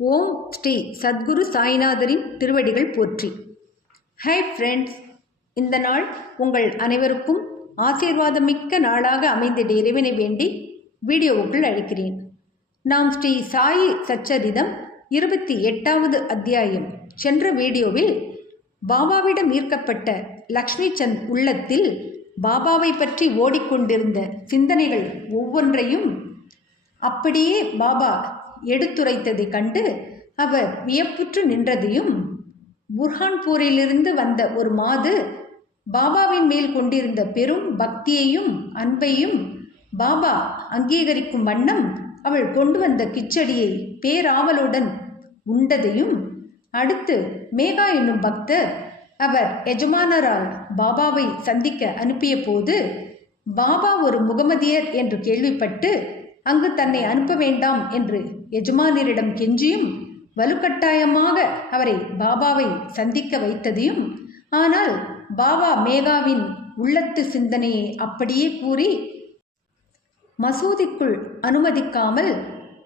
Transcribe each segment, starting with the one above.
ஓம் ஸ்ரீ சத்குரு சாய்நாதரின் திருவடிகள் போற்றி. Hi friends, இந்த நாள் உங்கள் அனைவருக்கும் ஆசீர்வாதமிக்க நாளாக அமைந்திட இறைவனை வேண்டி வீடியோவுக்குள் அழைக்கிறேன். நாம் ஸ்ரீ சாயி சச்சரிதம் 28வது அத்தியாயம் சென்ற வீடியோவில் பாபாவிடம் ஈர்க்கப்பட்ட லக்ஷ்மி சந்த் உள்ளத்தில் பாபாவை பற்றி ஓடிக்கொண்டிருந்த சிந்தனைகள் ஒவ்வொன்றையும் அப்படியே பாபா எடுத்துரைத்ததை கண்டு அவர் வியப்புற்று நின்றதையும், புர்ஹான்பூரிலிருந்து வந்த ஒரு மாது பாபாவின் மேல் கொண்டிருந்த பெரும் பக்தியையும் அன்பையும் பாபா அங்கீகரிக்கும் வண்ணம் அவள் கொண்டு வந்த கிச்சடியை பேராவலுடன் உண்டதையும், அடுத்து மேகா என்னும் பக்தர் அவர் எஜமானரால் பாபாவை சந்திக்க அனுப்பிய போது பாபா ஒரு முகமதியர் என்று கேள்விப்பட்டு அங்கு தன்னை அனுப்ப வேண்டாம் என்று எஜமானரிடம் கெஞ்சியும் வலுக்கட்டாயமாக அவரை பாபாவை சந்திக்க வைத்ததையும், ஆனால் பாபா மேகாவின் உள்ளத்து சிந்தனையை அப்படியே கூறி மசூதிக்குள் அனுமதிக்காமல்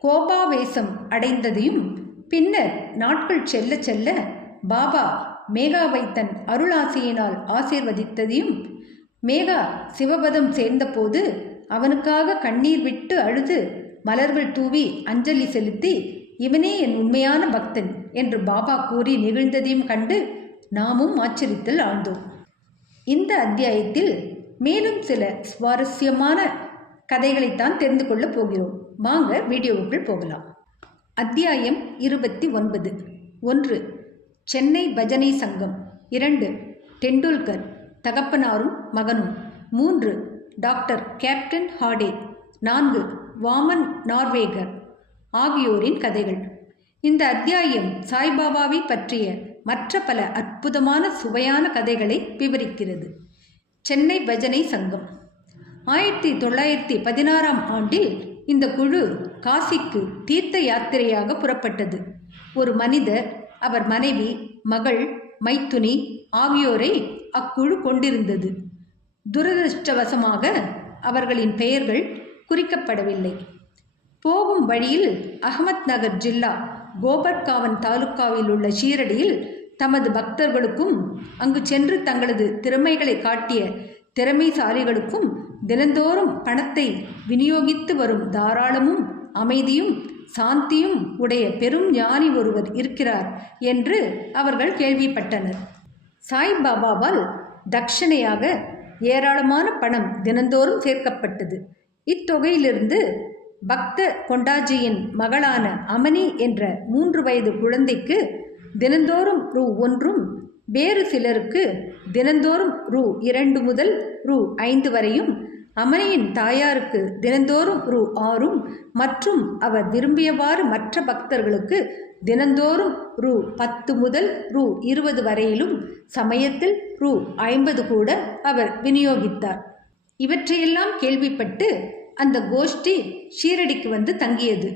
கோபாவேசம் அடைந்ததையும், பின்னர் நாட்கள் செல்ல செல்ல பாபா மேகாவை தன் அருளாசியினால் ஆசீர்வதித்ததையும், மேகா சிவபதம் சேர்ந்தபோது அவனுக்காக கண்ணீர் விட்டு அழுது மலர்கள் தூவி அஞ்சலி செலுத்தி இவனே என் உண்மையான பக்தன் என்று பாபா கூறி நிகழ்ந்ததையும் கண்டு நாமும் ஆச்சரியத்தில் ஆழ்ந்தோம். இந்த அத்தியாயத்தில் மேலும் சில சுவாரஸ்யமான கதைகளைத்தான் தெரிந்து கொள்ளப் போகிறோம். வாங்க வீடியோவுக்குள் போகலாம். அத்தியாயம் 29. 1. சென்னை பஜனை சங்கம். 2. டெண்டுல்கர் தகப்பனாரும் மகனும். 3. Doctor captain Harde. 4. வாமன் நார்வேகர் ஆகியோரின் கதைகள். இந்த அத்தியாயம் சாய்பாபாவை பற்றிய மற்ற பல அற்புதமான சுவையான கதைகளை விவரிக்கிறது. சென்னை பஜனை சங்கம். 1916ஆம் ஆண்டில் இந்த குழு காசிக்கு தீர்த்த யாத்திரையாக புறப்பட்டது. ஒரு மனிதர், அவர் மனைவி, மகள், மைத்துனி ஆகியோரை அக்குழு கொண்டிருந்தது. துரதிருஷ்டவசமாக அவர்களின் பெயர்கள் குறிக்கப்படவில்லை. போகும் வழியில் அகமத் நகர் ஜில்லா கோபர்காவன் தாலுக்காவில் உள்ள ஷீரடியில் தமது பக்தர்களுக்கும் அங்கு சென்று தங்களது திறமைகளை காட்டிய திறமைசாலிகளுக்கும் தினந்தோறும் பணத்தை விநியோகித்து வரும் தாராளமும் அமைதியும் சாந்தியும் உடைய பெரும் ஞானி ஒருவர் இருக்கிறார் என்று அவர்கள் கேள்விப்பட்டனர். சாய்பாபாவால் தட்சணையாக ஏராளமான பணம் தினந்தோறும் சேர்க்கப்பட்டது. இத்தொகையிலிருந்து பக்த கொண்டாஜியின் மகளான அமனி என்ற 3 வயது குழந்தைக்கு தினந்தோறும் ரூ. 1, வேறு சிலருக்கு தினந்தோறும் ரூ. 2 முதல் ரூ. 5 வரையும், அமனியின் தாயாருக்கு தினந்தோறும் ரூ. 6 மற்றும் அவர் விரும்பியவாறு மற்ற பக்தர்களுக்கு தினந்தோறும் ரூ. 10 முதல் ரூ. 20 வரையிலும், சமயத்தில் ரூ. 50 கூட அவர் விநியோகித்தார். இவற்றையெல்லாம் கேள்விப்பட்டு அந்த கோஷ்டி ஷீரடிக்கு வந்து தங்கியது.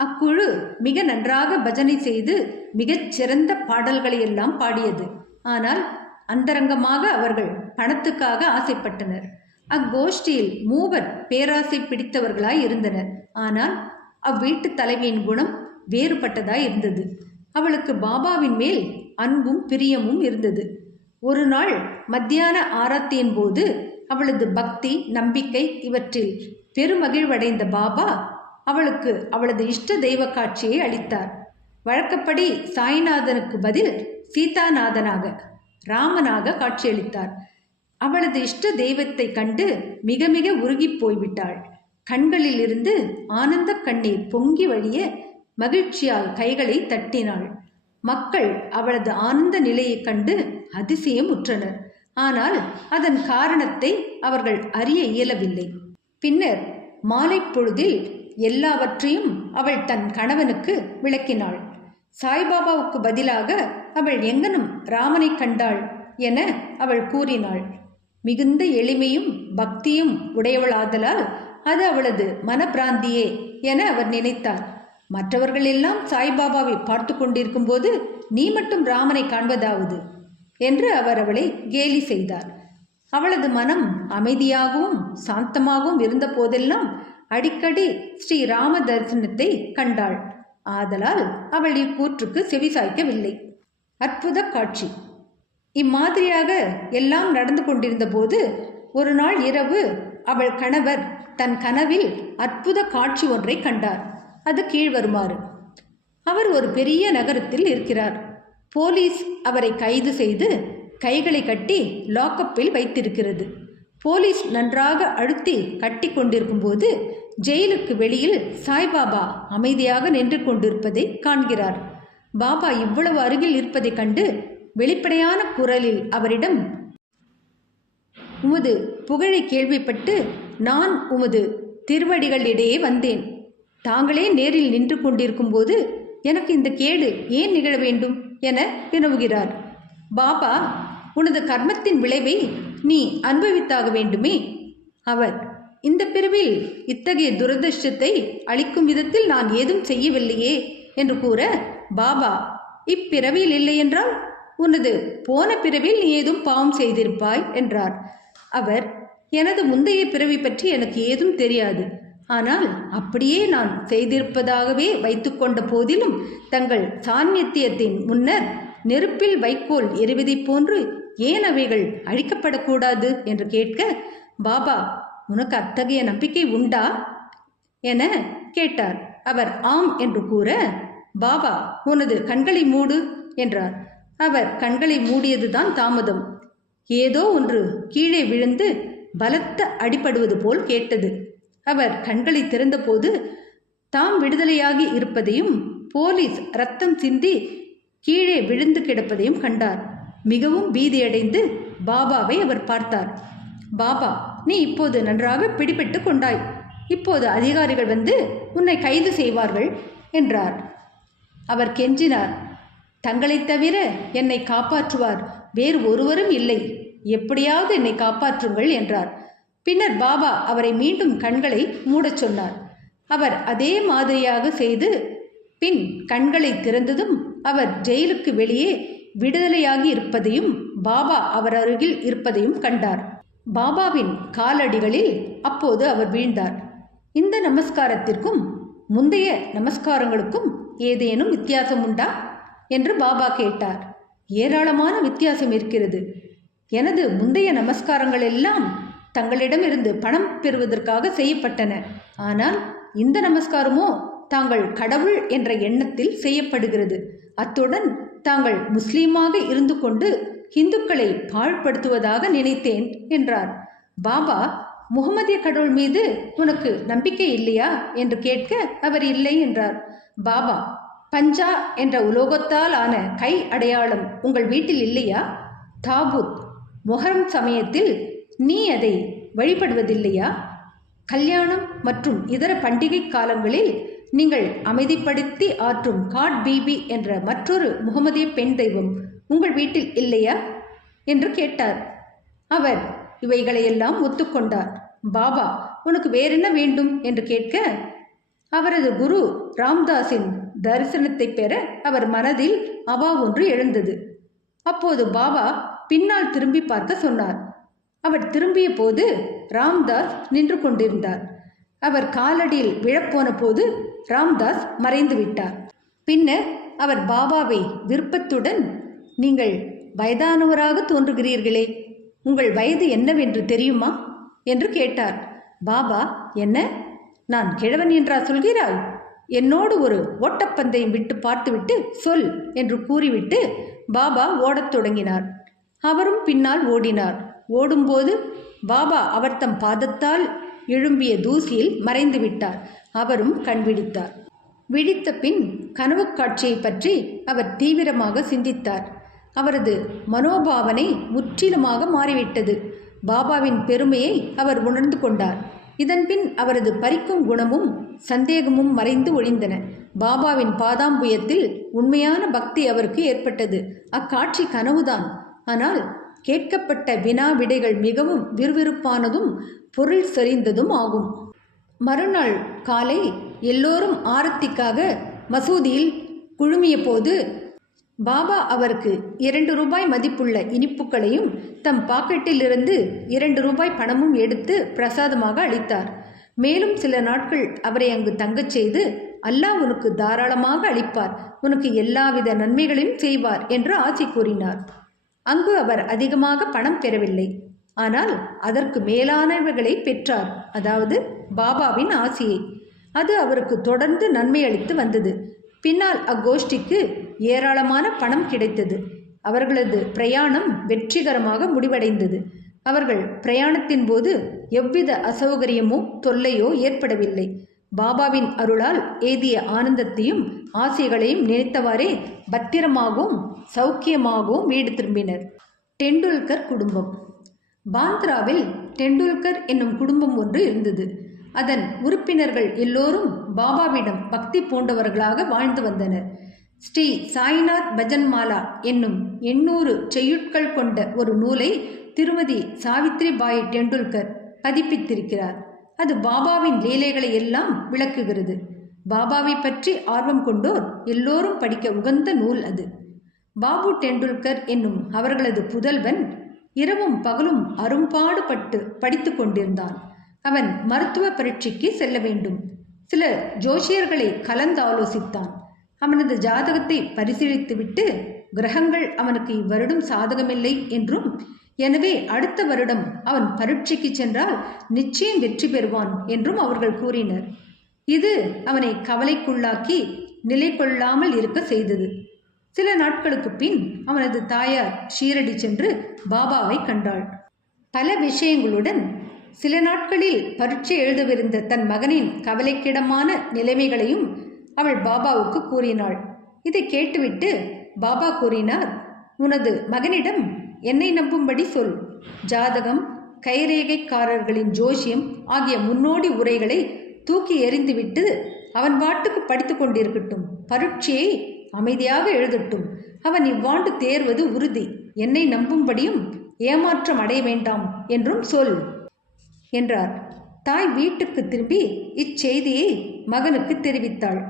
அக்குழு மிக நன்றாக பஜனை செய்து மிகச் சிறந்த பாடல்களையெல்லாம் பாடியது. ஆனால் அந்தரங்கமாக அவர்கள் பணத்துக்காக ஆசைப்பட்டனர். அக்கோஷ்டியில் 3 பேராசை பிடித்தவர்களாய் இருந்தனர். ஆனால் அவ்வீட்டு தலைவியின் குணம் வேறுபட்டதாய் இருந்தது. அவளுக்கு பாபாவின் மேல் அன்பும் பிரியமும் இருந்தது. ஒரு நாள் மத்தியான ஆராத்தியின் போது அவளது பக்தி, நம்பிக்கை இவற்றில் பெருமகிழ்வடைந்த பாபா அவளுக்கு அவளது இஷ்ட தெய்வ காட்சியை அளித்தார். வழக்கப்படி சாய்நாதனுக்கு பதில் சீதாநாதனாக, ராமனாக காட்சியளித்தார். அவளது இஷ்ட தெய்வத்தை கண்டு மிக மிக உருகி போய்விட்டாள். கண்களில் இருந்து ஆனந்த கண்ணீர் பொங்கி வழிய மகிழ்ச்சியால் கைகளை தட்டினாள். மக்கள் அவளது ஆனந்த நிலையைக் கண்டு அதிசயம் உற்றனர். ஆனால் அதன் காரணத்தை அவர்கள் அறிய இயலவில்லை. பின்னர் மாலை பொழுதில் எல்லாவற்றையும் அவள் தன் கணவனுக்கு விளக்கினாள். சாய்பாபாவுக்கு பதிலாக அவள் எங்கனும் ராமனை கண்டாள் என அவள் கூறினாள். மிகுந்த எளிமையும் பக்தியும் உடையவளாதலால் அது அவளது மனப்பிராந்தியே என அவர் நினைத்தார். மற்றவர்கள் எல்லாம் சாய்பாபாவை பார்த்து கொண்டிருக்கும் போது நீ மட்டும் ராமனை காண்பதாவது என்று அவர் அவளை கேலி செய்தார். அவளது மனம் அமைதியாகவும் சாந்தமாகவும் இருந்த போதெல்லாம் அடிக்கடி ஸ்ரீ ராம தரிசனத்தை கண்டாள். ஆதலால் அவள் இக்கூற்றுக்கு செவிசாய்க்கவில்லை. அற்புத காட்சி. இம்மாதிரியாக எல்லாம் நடந்து கொண்டிருந்த போது ஒரு நாள் இரவு அவள் கணவர் தன் கனவில் அற்புத காட்சி ஒன்றை கண்டார். அது கீழ்வருமாறு. அவர் ஒரு பெரிய நகரத்தில் இருக்கிறார். போலீஸ் அவரை கைது செய்து கைகளை கட்டி லாக்கப்பில் வைத்திருக்கிறது. போலீஸ் நன்றாக அழுத்தி கட்டி கொண்டிருக்கும் போது ஜெயிலுக்கு வெளியில் சாய்பாபா அமைதியாக நின்று கொண்டிருப்பதை காண்கிறார். பாபா இவ்வளவு அருகில் இருப்பதை கண்டு வெளிப்படையான குரலில் அவரிடம், உமது புகழை கேள்விப்பட்டு நான் உமது திருவடிகளிடையே வந்தேன். தாங்களே நேரில் நின்று கொண்டிருக்கும் போது எனக்கு இந்த கேடு ஏன் நிகழ வேண்டும் என வினவுகிறார். பாபா, உனது கர்மத்தின் விளைவை நீ அனுபவித்தாக வேண்டுமே. அவர், இந்த பிறவில் இத்தகைய துரதிர்ஷ்டத்தை அளிக்கும் விதத்தில் நான் ஏதும் செய்யவில்லையே என்று கூற, பாபா, இப்பிறவியில் இல்லை என்றால் உனது போன பிறவில் நீ ஏதும் பாவம் செய்திருப்பாய் என்றார். அவர், எனது முந்தைய பிறவி பற்றி எனக்கு ஏதும் தெரியாது. ஆனால் அப்படியே நான் செய்திருப்பதாகவே வைத்துக்கொண்ட போதிலும் தங்கள் சாநித்தியத்தின் முன்னர் நெருப்பில் வைக்கோல் எறிவதைப் போன்று ஏன் அவைகள் அழிக்கப்படக்கூடாது என்று கேட்க, பாபா, உனக்கு அத்தகைய நம்பிக்கை உண்டா என கேட்டார். அவர் ஆம் என்று கூற, பாபா, உனது கண்களை மூடு என்றார். அவர் கண்களை மூடியதுதான் தாமதம். ஏதோ ஒன்று கீழே விழுந்து பலத்த அடிபடுவது போல் கேட்டது. அவர் கண்களை திறந்தபோது தாம் விடுதலையாகி இருப்பதையும் போலீஸ் ரத்தம் சிந்தி கீழே விழுந்து கிடப்பதையும் கண்டார். மிகவும் பீதியடைந்து பாபாவை அவர் பார்த்தார். பாபா, நீ இப்போது நன்றாக பிடிபட்டு கொண்டாய். இப்போது அதிகாரிகள் வந்து உன்னை கைது செய்வார்கள் என்றார். அவர் கெஞ்சினார், தங்களைத் தவிர என்னை காப்பாற்றுவார் வேறு ஒருவரும் இல்லை, எப்படியாவது என்னை காப்பாற்றுங்கள் என்றார். பின்னர் பாபா அவரை மீண்டும் கண்களை மூடச் சொன்னார். அவர் அதே மாதிரியாக செய்து பின் கண்களை திறந்ததும் அவர் ஜெயிலுக்கு வெளியே விடுதலையாகி இருப்பதையும் பாபா அவர் அருகில் இருப்பதையும் கண்டார். பாபாவின் காலடிகளில் அப்போது அவர் வீழ்ந்தார். இந்த நமஸ்காரத்திற்கும் முந்தைய நமஸ்காரங்களுக்கும் ஏதேனும் வித்தியாசம் உண்டா என்று பாபா கேட்டார். ஏராளமான வித்தியாசம் இருக்கிறது. எனது முந்தைய நமஸ்காரங்கள் எல்லாம் தங்களிடமிருந்து பணம் பெறுவதற்காக செய்யப்பட்டன. ஆனால் இந்த நமஸ்காரமோ தாங்கள் கடவுள் என்ற எண்ணத்தில் செய்யப்படுகிறது. அத்துடன் தாங்கள் முஸ்லீமாக இருந்து கொண்டு இந்துக்களை பாழ்படுத்துவதாக நினைத்தேன் என்றார். பாபா, முகமதிய கடவுள் மீது உனக்கு நம்பிக்கை இல்லையா என்று கேட்க அவர் இல்லை என்றார். பாபா, பஞ்சா என்ற உலோகத்தால் ஆன கை அடையாளம் உங்கள் வீட்டில் இல்லையா? தாபூத், மொஹரம் சமயத்தில் நீ அதை வழிபடுவதில்லையா? கல்யாணம் மற்றும் இதர பண்டிகை காலங்களில் நீங்கள் அமைதிப்படுத்தி ஆற்றும் காட் பீபி என்ற மற்றொரு முகமதிய பெண் தெய்வம் உங்கள் வீட்டில் இல்லையா என்று கேட்டார். அவர் இவைகளையெல்லாம் ஒத்துக்கொண்டார். பாபா, உனக்கு வேறென்ன வேண்டும் என்று கேட்க, அவரது குரு ராம்தாஸின் தரிசனத்தை பெற அவர் மனதில் அவா ஒன்று எழுந்தது. அப்போது பாபா பின்னால் திரும்பி பார்க்க சொன்னார். அவர் திரும்பிய போது ராம்தாஸ் நின்று கொண்டிருந்தார். அவர் காலடியில் விழப்போன போது ராம்தாஸ் மறைந்து விட்டார். பின்னர் அவர் பாபாவை விருப்பத்துடன், நீங்கள் வயதானவராக தோன்றுகிறீர்களே, உங்கள் வயது என்னவென்று தெரியுமா என்று கேட்டார். பாபா, என்ன, நான் கிழவன் என்றா சொல்கிறாய்? என்னோடு ஒரு ஓட்டப்பந்தயம் விட்டு பார்த்துவிட்டு சொல் என்று கூறிவிட்டு பாபா ஓடத் தொடங்கினார். அவரும் பின்னால் ஓடினார். ஓடும்போது பாபா அவர் தம் பாதத்தால் எழும்பிய தூசியில் மறைந்து விட்டார். அவரும் கண் விழித்தார். விழித்த பின் கனவு காட்சியை பற்றி அவர் தீவிரமாக சிந்தித்தார். அவரது மனோபாவனை முற்றிலுமாக மாறிவிட்டது. பாபாவின் பெருமையை அவர் உணர்ந்து கொண்டார். இதன்பின் அவரது பறிக்கும் குணமும் சந்தேகமும் மறைந்து ஒழிந்தன. பாபாவின் பாதாம்புயத்தில் உண்மையான பக்தி அவருக்கு ஏற்பட்டது. அக்காட்சி கனவுதான். ஆனால் கேட்கப்பட்ட வினா விடைகள் மிகவும் விறுவிறுப்பானதும் பொருள் செறிந்ததும் ஆகும். மறுநாள் காலை எல்லோரும் ஆரத்திக்காக மசூதியில் குழுமிய போது பாபா அவருக்கு 2 ரூபாய் மதிப்புள்ள இனிப்புகளையும் தம் பாக்கெட்டிலிருந்து 2 ரூபாய் பணமும் எடுத்து பிரசாதமாக அளித்தார். மேலும் சில நாட்கள் அவரை அங்கு தங்கச் செய்து அல்லாஹ் உனக்கு தாராளமாக அளிப்பார், உனக்கு எல்லாவித நன்மைகளையும் செய்வார் என்று ஆசி கூறினார். அங்கு அவர் அதிகமாக பணம் பெறவில்லை, ஆனால் அதற்கு மேலானவர்களை பெற்றார், அதாவது பாபாவின் ஆசியை. அது அவருக்கு தொடர்ந்து நன்மை அளித்து வந்தது. பின்னால் அக்கோஷ்டிக்கு ஏராளமான பணம் கிடைத்தது. அவர்களது பிரயாணம் வெற்றிகரமாக முடிவடைந்தது. அவர்கள் பிரயாணத்தின் போது எவ்வித அசௌகரியமோ தொல்லையோ ஏற்படவில்லை. பாபாவின் அருளால் ஏதிய ஆனந்தத்தையும் ஆசைகளையும் நினைத்தவாறே பத்திரமாகவும் சௌக்கியமாகவும் வீடு திரும்பினர். டெண்டுல்கர் குடும்பம். பாந்த்ராவில் டெண்டுல்கர் என்னும் குடும்பம் ஒன்று இருந்தது. அதன் உறுப்பினர்கள் எல்லோரும் பாபாவிடம் பக்தி பூண்டவர்களாக வாழ்ந்து வந்தனர். ஸ்ரீ சாய்நாத் பஜன்மாலா என்னும் 800 செய்யுட்கள் கொண்ட ஒரு நூலை திருமதி சாவித்ரி பாய் டெண்டுல்கர் பதிப்பித்திருக்கிறார். அது பாபாவின் லீலைகளை எல்லாம் விளக்குகிறது. பாபாவை பற்றி ஆர்வம் கொண்டோர் எல்லோரும் படிக்க உகந்த நூல் அது. பாபு டெண்டுல்கர் என்னும் அவர்களது புதல்வன் இரவும் பகலும் அரும்பாடுபட்டு படித்து கொண்டிருந்தான். அவன் மருத்துவ பரீட்சைக்கு செல்ல வேண்டும். சில ஜோசியர்களை கலந்து ஆலோசித்தான். அவனது ஜாதகத்தை பரிசீலித்துவிட்டு கிரகங்கள் அவனுக்கு இவ்வருடம் சாதகமில்லை என்றும், எனவே அடுத்த வருடம் அவன் பரீட்சைக்கு சென்றால் நிச்சயம் வெற்றி பெறுவான் என்றும் அவர்கள் கூறினர். இது அவனை கவலைக்குள்ளாக்கி நிலை கொள்ளாமல் இருக்க செய்தது. சில நாட்களுக்கு பின் அவனது தாயார் ஷீரடி சென்று பாபாவை கண்டாள். பல விஷயங்களுடன் சில நாட்களில் பரீட்சை எழுதவிருந்த தன் மகனின் கவலைக்கிடமான நிலைமைகளையும் அவள் பாபாவுக்கு கூறினாள். இதை கேட்டுவிட்டு பாபா கூறினார், உனது மகனிடம் என்னை நம்பும்படி சொல். ஜாதகம், கைரேகைக்காரர்களின் ஜோசியம் ஆகிய முன்னோடி உரைகளை தூக்கி எறிந்துவிட்டு அவன் பாட்டுக்கு படித்து கொண்டிருக்கட்டும். பரீட்சையை அமைதியாக எழுதட்டும். அவன் இவ்வாண்டு தேர்வது உறுதி. என்னை நம்பும்படியும் ஏமாற்றம் அடைய வேண்டாம் என்றும் சொல் என்றார். தாய் வீட்டுக்கு திரும்பி இச்செய்தியை மகனுக்கு தெரிவித்தாள்.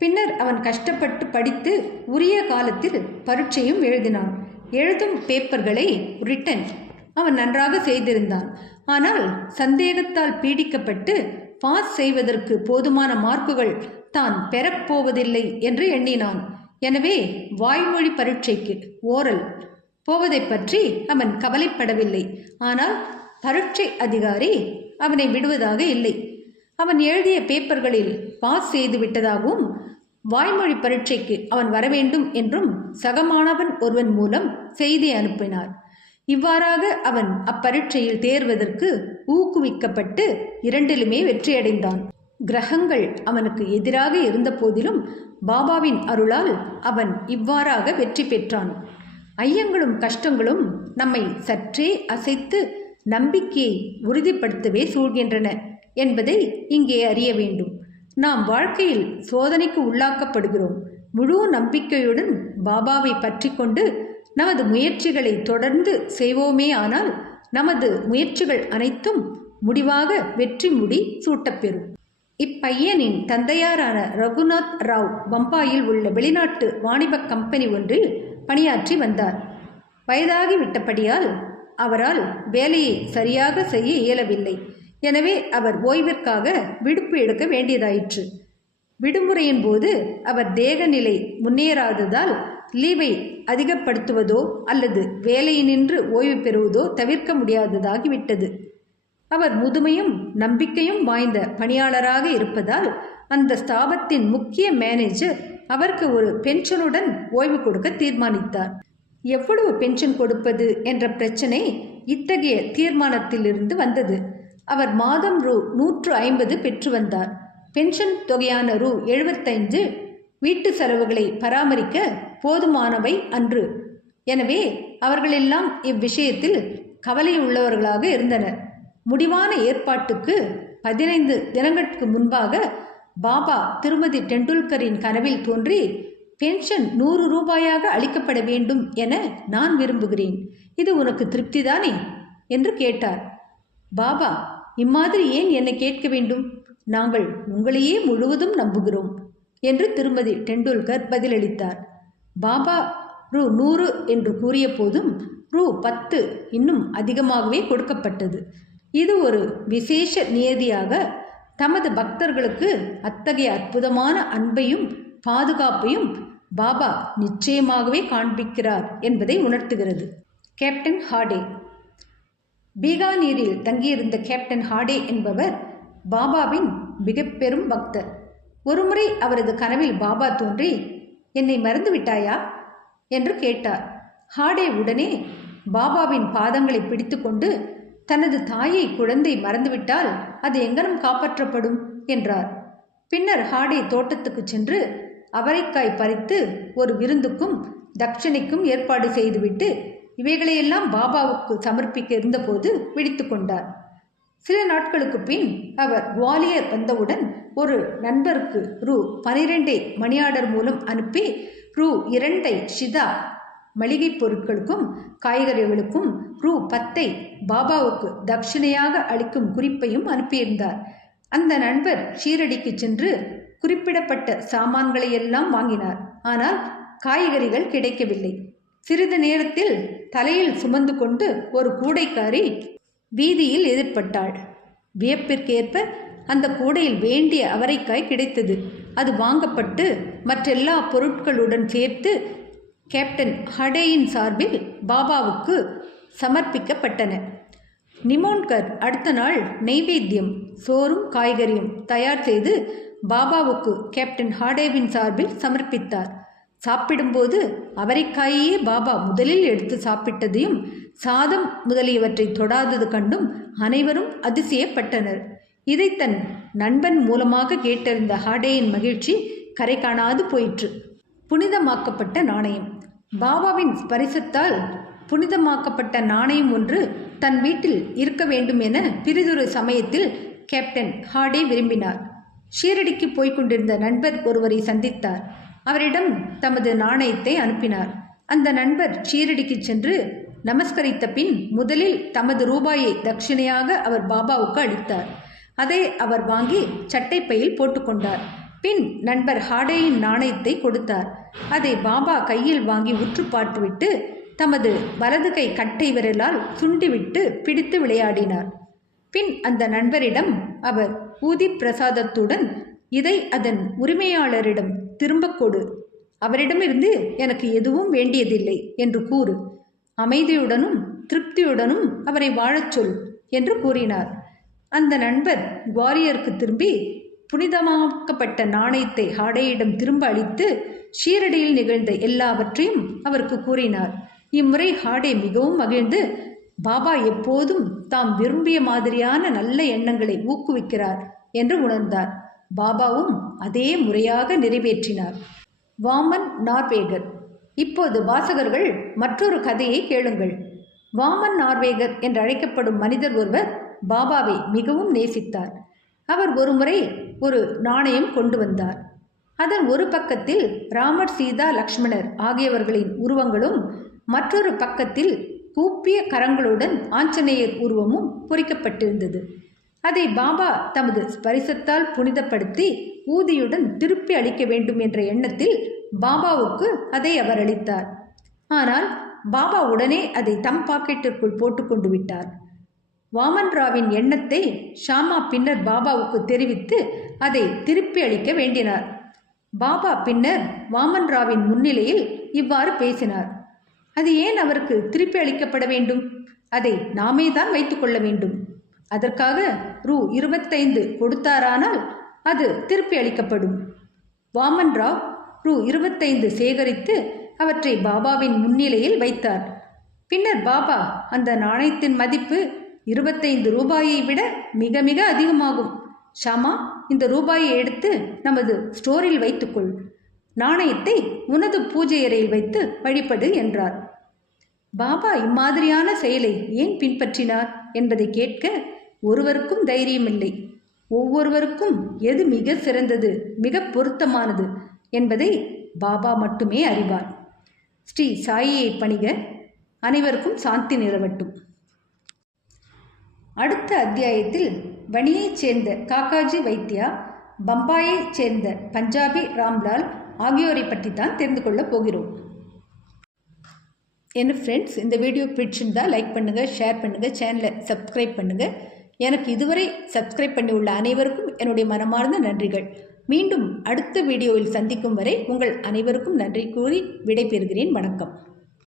பின்னர் அவன் கஷ்டப்பட்டு படித்து உரிய காலத்தில் பரீட்சையும் எழுதினான். எழுதும் பேப்பர்களை ரிட்டன் அவன் நன்றாக செய்திருந்தான். ஆனால் சந்தேகத்தால் பீடிக்கப்பட்டு பாஸ் செய்வதற்கு போதுமான மார்க்குகள் தான் பெறப்போவதில்லை என்று எண்ணினான். எனவே வாய்மொழி பரீட்சைக்கு ஓரல் போவதை பற்றி அவன் கவலைப்படவில்லை. ஆனால் பரீட்சை அதிகாரி அவனை விடுவதாக இல்லை. அவன் எழுதிய பேப்பர்களில் பாஸ் செய்து விட்டதாகவும் வாய்மொழி பரீட்சைக்கு அவன் வரவேண்டும் என்றும் சக மாணவன் ஒருவன் மூலம் செய்தி அனுப்பினார். இவ்வாறாக அவன் அப்பரீட்சையில் தேர்வதற்கு ஊக்குவிக்கப்பட்டு 2லுமே வெற்றியடைந்தான். கிரகங்கள் அவனுக்கு எதிராக இருந்த போதிலும் பாபாவின் அருளால் அவன் இவ்வாறாக வெற்றி பெற்றான். ஐயங்களும் கஷ்டங்களும் நம்மை சற்றே அசைத்து நம்பிக்கையை உறுதிப்படுத்தவே சூழ்கின்றன என்பதை இங்கே அறிய வேண்டும். நாம் வாழ்க்கையில் சோதனைக்கு உள்ளாக்கப்படுகிறோம். முழு நம்பிக்கையுடன் பாபாவை பற்றி கொண்டு நமது முயற்சிகளை தொடர்ந்து செய்வோமே ஆனால் நமது முயற்சிகள் அனைத்தும் முடிவாக வெற்றி முடி சூட்டப்பெறும். இப்பையனின் தந்தையாரான ரகுநாத் ராவ் பம்பாயில் உள்ள வெளிநாட்டு வாணிப கம்பெனி ஒன்றில் பணியாற்றி வந்தார். வயதாகிவிட்டபடியால் அவரால் வேலையை சரியாக செய்ய இயலவில்லை. எனவே அவர் ஓய்விற்காக விடுப்பு எடுக்க வேண்டியதாயிற்று. விடுமுறையின் போது அவர் தேகநிலை முன்னேறாததால் லீவை அதிகப்படுத்துவதோ அல்லது வேலையினின்று ஓய்வு பெறுவதோ தவிர்க்க முடியாததாகிவிட்டது. அவர் முதுமையும் நம்பிக்கையும் வாய்ந்த பணியாளராக இருப்பதால் அந்த ஸ்தாபத்தின் முக்கிய மேனேஜர் அவருக்கு ஒரு பென்ஷனுடன் ஓய்வு கொடுக்க தீர்மானித்தார். எவ்வளவு பென்ஷன் கொடுப்பது என்ற பிரச்சனை இத்தகைய தீர்மானத்திலிருந்து வந்தது. அவர் மாதம் ரூ. 150 பெற்று வந்தார். பென்ஷன் தொகையான ரூ. 75 வீட்டு செலவுகளை பராமரிக்க போதுமானவை அன்று. எனவே அவர்களெல்லாம் இவ்விஷயத்தில் கவலையுள்ளவர்களாக இருந்தனர். முடிவான ஏற்பாட்டுக்கு 15 தினங்களுக்கு முன்பாக பாபா திருமதி டெண்டுல்கரின் கனவில் தோன்றி, பென்ஷன் 100 ரூபாயாக அளிக்கப்பட வேண்டும் என நான் விரும்புகிறேன். இது உனக்கு திருப்திதானே என்று கேட்டார். பாபா, இம்மாதிரி ஏன் என்னை கேட்க வேண்டும்? நாங்கள் உங்களையே முழுவதும் நம்புகிறோம் என்று திருமதி டெண்டுல்கர் பதிலளித்தார். பாபா ரூ. 100 என்று கூறிய போதும் ரூ. 10 இன்னும் அதிகமாகவே கொடுக்கப்பட்டது. இது ஒரு விசேஷ நியதியாக தமது பக்தர்களுக்கு அத்தகைய அற்புதமான அன்பையும் பாதுகாப்பையும் பாபா நிச்சயமாகவே காண்பிக்கிறார் என்பதை உணர்த்துகிறது. கேப்டன் ஹார்டே. பீகானீரில் தங்கியிருந்த கேப்டன் ஹார்டே என்பவர் பாபாவின் மிக பெரும் பக்தர். ஒருமுறை அவரது கனவில் பாபா தோன்றி, என்னை மறந்து விட்டாயா என்று கேட்டார். ஹார்டே உடனே பாபாவின் பாதங்களை பிடித்து கொண்டு, தனது தாயை குழந்தை மறந்துவிட்டால் அது எங்கனம் காப்பாற்றப்படும் என்றார். பின்னர் ஹார்டே தோட்டத்துக்கு சென்று அவரைக்காய் பறித்து ஒரு விருந்துக்கும் தட்சணைக்கும் ஏற்பாடு செய்துவிட்டு இவைகளையெல்லாம் பாபாவுக்கு சமர்ப்பிக்க இருந்தபோது விழித்து கொண்டார். சில நாட்களுக்கு பின் அவர் குவாலியர் வந்தவுடன் ஒரு நண்பருக்கு ரூ. 12 மணி ஆர்டர் மூலம் அனுப்பி ரூ. 2 ஷிதா மளிகை பொருட்களுக்கும் காய்கறிகளுக்கும் ரூ. 10 பாபாவுக்கு தட்சிணையாக அளிக்கும் குறிப்பையும் அனுப்பியிருந்தார். அந்த நண்பர் ஷீரடிக்கு சென்று குறிப்பிடப்பட்ட சாமான்களை எல்லாம் வாங்கினார். ஆனால் காய்கறிகள் கிடைக்கவில்லை. சிறிது நேரத்தில் தலையில் சுமந்து கொண்டு ஒரு கூடைக்காரி வீதியில் எதிர்பட்டாள். வியப்பிற்கேற்ப அந்த கூடையில் வேண்டிய அவரைக்காய் கிடைத்தது. அது வாங்கப்பட்டு மற்றெல்லா பொருட்களுடன் சேர்த்து கேப்டன் ஹார்டேயின் சார்பில் பாபாவுக்கு சமர்ப்பிக்கப்பட்டன. நிமோன்கர் அடுத்த நாள் நெய்வேத்தியம் சோறும் காய்கறியும் தயார் செய்து பாபாவுக்கு கேப்டன் ஹார்டேவின் சார்பில் சமர்ப்பித்தார். சாப்பிடும்போது அவரைக்காயே பாபா முதலில் எடுத்து சாப்பிட்டதையும் சாதம் முதலியவற்றை தொடாதது கண்டும் அனைவரும் அதிசயப்பட்டனர். இதை தன் நண்பன் மூலமாக கேட்டறிந்த ஹார்டேயின் மகிழ்ச்சி கரை காணாது போயிற்று. புனிதமாக்கப்பட்ட நாணயம். பாபாவின் ஸ்பரிசத்தால் புனிதமாக்கப்பட்ட நாணயம் ஒன்று தன் வீட்டில் இருக்க வேண்டும் என பிறிதொரு சமயத்தில் கேப்டன் ஹார்டே விரும்பினார். ஷீரடிக்கு போய்கொண்டிருந்த நண்பர் ஒருவரை சந்தித்தார். அவரிடம் தமது நாணயத்தை அனுப்பினார். அந்த நண்பர் ஷீரடிக்கு சென்று நமஸ்கரித்த பின் முதலில் தமது ரூபாயை தட்சிணையாக அவர் பாபாவுக்கு அளித்தார். அதை அவர் வாங்கி சட்டைப்பையில் போட்டுக்கொண்டார். பின் நண்பர் ஹார்டேயின் நாணயத்தை கொடுத்தார். அதை பாபா கையில் வாங்கி உற்று பார்த்துவிட்டு தமது வலது கை கட்டை விரலால் சுண்டிவிட்டு பிடித்து விளையாடினார். பின் அந்த நண்பரிடம் அவர் ஊதி பிரசாதத்துடன், இதை அதன் உரிமையாளரிடம் திரும்ப கொடு, அவரிடமிருந்து எனக்கு எதுவும் வேண்டியதில்லை என்று கூறு, அமைதியுடனும் திருப்தியுடனும் அவரை வாழச் சொல் என்று கூறினார். அந்த நண்பர் குவாலியருக்கு திரும்பி புனிதமாக்கப்பட்ட நாணயத்தை ஹார்டேயிடம் திரும்ப அளித்து ஷீரடியில் நிகழ்ந்த எல்லாவற்றையும் அவருக்கு கூறினார். இம்முறை ஹார்டே மிகவும் மகிழ்ந்து, பாபா எப்போதும் தாம் விரும்பிய மாதிரியான நல்ல எண்ணங்களை ஊக்குவிக்கிறார் என்று உணர்ந்தார். பாபாவும் அதே முறையாக நிறைவேற்றினார். வாமன் நார்வேகர். இப்போது வாசகர்கள் மற்றொரு கதையை கேளுங்கள். வாமன் நார்வேகர் என்று அழைக்கப்படும் மனிதர் ஒருவர் பாபாவை மிகவும் நேசித்தார். அவர் ஒருமுறை ஒரு நாணயம் கொண்டு வந்தார். அதன் ஒரு பக்கத்தில் ராமர், சீதா, லக்ஷ்மணர் ஆகியவர்களின் உருவங்களும் மற்றொரு பக்கத்தில் கூப்பிய கரங்களுடன் ஆஞ்சநேயர் உருவமும் பொறிக்கப்பட்டிருந்தது. அதை பாபா தமது ஸ்பரிசத்தால் புனிதப்படுத்தி ஊதியுடன் திருப்பி அளிக்க வேண்டும் என்ற எண்ணத்தில் பாபாவுக்கு அதை அவர் அளித்தார். ஆனால் பாபா உடனே அதை தம் பாக்கெட்டிற்குள் போட்டுக்கொண்டு விட்டார். வாமன் ராவின் எண்ணத்தை ஷாமா பின்னர் பாபாவுக்கு தெரிவித்து அதை திருப்பி அளிக்க வேண்டினார். பாபா பின்னர் வாமன் ராவின் முன்னிலையில் இவ்வாறு பேசினார். அது ஏன் அவருக்கு திருப்பி அளிக்கப்பட வேண்டும்? அதை நாமே தான் வைத்துக்கொள்ள வேண்டும். அதற்காக ரூ. 25 கொடுத்தாரானால் அது திருப்பி அளிக்கப்படும். வாமன் ராவ் ரூ. 25 சேகரித்து அவற்றை பாபாவின் முன்னிலையில் வைத்தார். பின்னர் பாபா, அந்த நாணயத்தின் மதிப்பு 25 ரூபாயை விட மிக மிக அதிகமாகும். ஷாமா, இந்த ரூபாயை எடுத்து நமது ஸ்டோரில் வைத்துக்கொள். நாணயத்தை உனது பூஜை அறையில் வைத்து வழிபடு என்றார். பாபா இம்மாதிரியான செயலை ஏன் பின்பற்றினார் என்பதை கேட்க ஒருவருக்கும் தைரியமில்லை. ஒவ்வொருவருக்கும் எது மிக சிறந்தது, மிக பொருத்தமானது என்பதை பாபா மட்டுமே அறிவார். ஸ்ரீ சாயியை பணிக. அனைவருக்கும் சாந்தி நிலவட்டும். அடுத்த அத்தியாயத்தில் வணியைச் சேர்ந்த காக்காஜி வைத்தியா, பம்பாயைச் சேர்ந்த பஞ்சாபி ராம்லால் ஆகியோரை பற்றி தான் தெரிந்து கொள்ளப் போகிறோம். என்ன ஃப்ரெண்ட்ஸ், இந்த வீடியோ பிடிச்சிருந்தால் லைக் பண்ணுங்கள், ஷேர் பண்ணுங்கள், சேனலை சப்ஸ்கிரைப் பண்ணுங்கள். எனக்கு இதுவரை சப்ஸ்கிரைப் பண்ணியுள்ள அனைவருக்கும் என்னுடைய மனமார்ந்த நன்றிகள். மீண்டும் அடுத்த வீடியோவில் சந்திக்கும் வரை உங்கள் அனைவருக்கும் நன்றி கூறி விடைபெறுகிறேன். வணக்கம்.